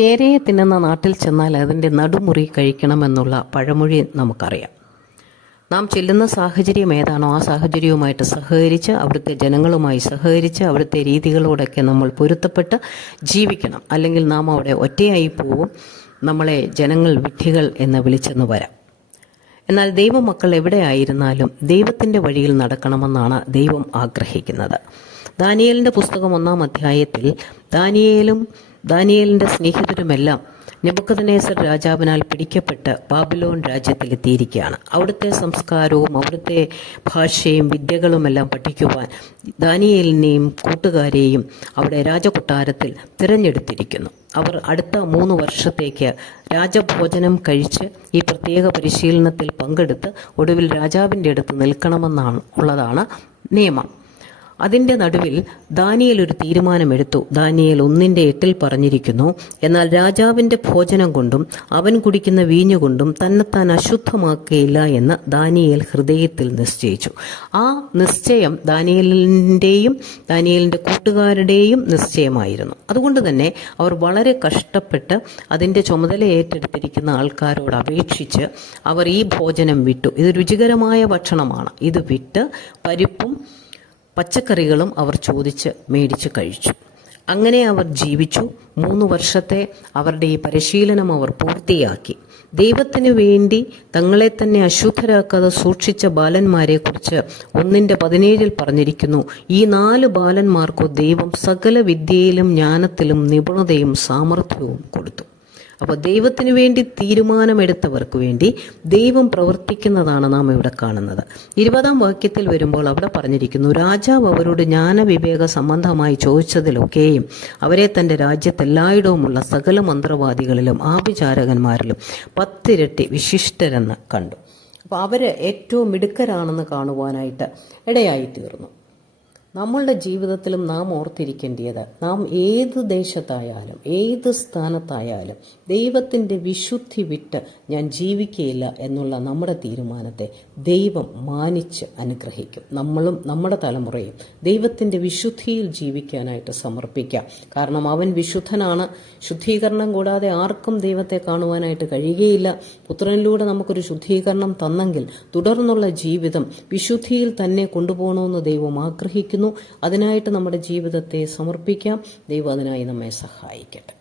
ചേരയെ തിന്നുന്ന നാട്ടിൽ ചെന്നാൽ അതിൻ്റെ നടുമുറി കഴിക്കണമെന്നുള്ള പഴമൊഴി നമുക്കറിയാം. നാം ചെല്ലുന്ന സാഹചര്യം ഏതാണോ ആ സാഹചര്യവുമായിട്ട് സഹകരിച്ച്, അവിടുത്തെ ജനങ്ങളുമായി സഹകരിച്ച്, അവിടുത്തെ രീതികളോടൊക്കെ നമ്മൾ പൊരുത്തപ്പെട്ട് ജീവിക്കണം. അല്ലെങ്കിൽ നാം അവിടെ ഒറ്റയായി പോവും. നമ്മളെ ജനങ്ങൾ വിഡ്ഢികൾ എന്ന് വിളിച്ചെന്ന് വരാം. എന്നാൽ ദൈവമക്കൾ എവിടെയായിരുന്നാലും ദൈവത്തിൻ്റെ വഴിയിൽ നടക്കണമെന്നാണ് ദൈവം ആഗ്രഹിക്കുന്നത്. ദാനിയേലിൻ്റെ പുസ്തകം 1-ാം അധ്യായത്തിൽ ദാനിയേലിൻ്റെ സ്നേഹിതരുമെല്ലാം നെബൂഖദ്നേസർ രാജാവിനാൽ പിടിക്കപ്പെട്ട് ബാബിലോൺ രാജ്യത്തിലെത്തിയിരിക്കുകയാണ്. അവിടുത്തെ സംസ്കാരവും അവിടുത്തെ ഭാഷയും വിദ്യകളുമെല്ലാം പഠിക്കുവാൻ ദാനിയേലിനെയും കൂട്ടുകാരെയും അവിടെ രാജകൊട്ടാരത്തിൽ തിരഞ്ഞെടുത്തിരിക്കുന്നു. അവർ അടുത്ത 3 വർഷത്തേക്ക് രാജഭോജനം കഴിച്ച് ഈ പ്രത്യേക പരിശീലനത്തിൽ പങ്കെടുത്ത് ഒടുവിൽ രാജാവിൻ്റെ അടുത്ത് നിൽക്കണമെന്നുള്ളതാണ് നിയമം. അതിൻ്റെ നടുവിൽ ദാനിയേൽ ഒരു തീരുമാനമെടുത്തു. ദാനിയേൽ 1:8 പറഞ്ഞിരിക്കുന്നു, എന്നാൽ രാജാവിൻ്റെ ഭോജനം കൊണ്ടും അവൻ കുടിക്കുന്ന വീഞ്ഞുകൊണ്ടും തന്നെത്താൻ അശുദ്ധമാക്കുകയില്ല എന്ന് ദാനിയേൽ ഹൃദയത്തിൽ നിശ്ചയിച്ചു. ആ നിശ്ചയം ദാനിയേലിൻ്റെ കൂട്ടുകാരുടെയും നിശ്ചയമായിരുന്നു. അതുകൊണ്ട് തന്നെ അവർ വളരെ കഷ്ടപ്പെട്ട് അതിൻ്റെ ചുമതല ഏറ്റെടുത്തിരിക്കുന്ന ആൾക്കാരോട് അപേക്ഷിച്ച് അവർ ഈ ഭോജനം വിട്ടു. ഇത് രുചികരമായ ഭക്ഷണമാണ്. ഇത് വിട്ട് പരിപ്പും പച്ചക്കറികളും അവർ മേടിച്ച് കഴിച്ചു. അങ്ങനെ അവർ ജീവിച്ചു. 3 വർഷത്തെ അവരുടെ ഈ പരിശീലനം അവർ പൂർത്തിയാക്കി. ദൈവത്തിനു വേണ്ടി തങ്ങളെ തന്നെ അശുദ്ധരാക്കാതെ സൂക്ഷിച്ച ബാലന്മാരെ കുറിച്ച് 1:17 പറഞ്ഞിരിക്കുന്നു, ഈ 4 ബാലന്മാർക്കു ദൈവം സകല വിദ്യയിലും ജ്ഞാനത്തിലും നിപുണതയും സാമർഥ്യവും കൊടുത്തു. അപ്പോൾ ദൈവത്തിനു വേണ്ടി തീരുമാനമെടുത്തവർക്ക് വേണ്ടി ദൈവം പ്രവർത്തിക്കുന്നതാണ് നാം ഇവിടെ കാണുന്നത്. 20-ാം വാക്യത്തിൽ വരുമ്പോൾ അവിടെ പറഞ്ഞിരിക്കുന്നു, രാജാവ് അവരോട് ജ്ഞാനവിവേക സംബന്ധമായി ചോദിച്ചതിലൊക്കെയും അവരെ തൻ്റെ രാജ്യത്തെല്ലായിടവുമുള്ള സകല മന്ത്രവാദികളിലും ആഭിചാരകന്മാരിലും 10 ഇരട്ടി വിശിഷ്ടരെന്ന് കണ്ടു. അപ്പോൾ അവർ ഏറ്റവും മിടുക്കരാണെന്ന് കാണുവാനായിട്ട് ഇടയായിത്തീർന്നു. നമ്മളുടെ ജീവിതത്തിലും നാം ഓർത്തിരിക്കേണ്ടത്, നാം ഏത് ദേശത്തായാലും ഏത് സ്ഥാനത്തായാലും ദൈവത്തിൻ്റെ വിശുദ്ധി വിട്ട് ഞാൻ ജീവിക്കുകയില്ല എന്നുള്ള നമ്മുടെ തീരുമാനത്തെ ദൈവം മാനിച്ച് അനുഗ്രഹിക്കും. നമ്മളും നമ്മുടെ തലമുറയും ദൈവത്തിൻ്റെ വിശുദ്ധിയിൽ ജീവിക്കാനായിട്ട് സമർപ്പിക്കാം. കാരണം അവൻ വിശുദ്ധനാണ്. ശുദ്ധീകരണം കൂടാതെ ആർക്കും ദൈവത്തെ കാണുവാനായിട്ട് കഴിയുകയില്ല. പുത്രനിലൂടെ നമുക്കൊരു ശുദ്ധീകരണം തന്നെങ്കിൽ തുടർന്നുള്ള ജീവിതം വിശുദ്ധിയിൽ തന്നെ കൊണ്ടുപോകണമെന്ന് ദൈവം ആഗ്രഹിക്കുന്നു. അതിനായിട്ട് നമ്മുടെ ജീവിതത്തെ സമർപ്പിക്കാം. ദൈവം അതിനായി നമ്മെ സഹായിക്കട്ടെ.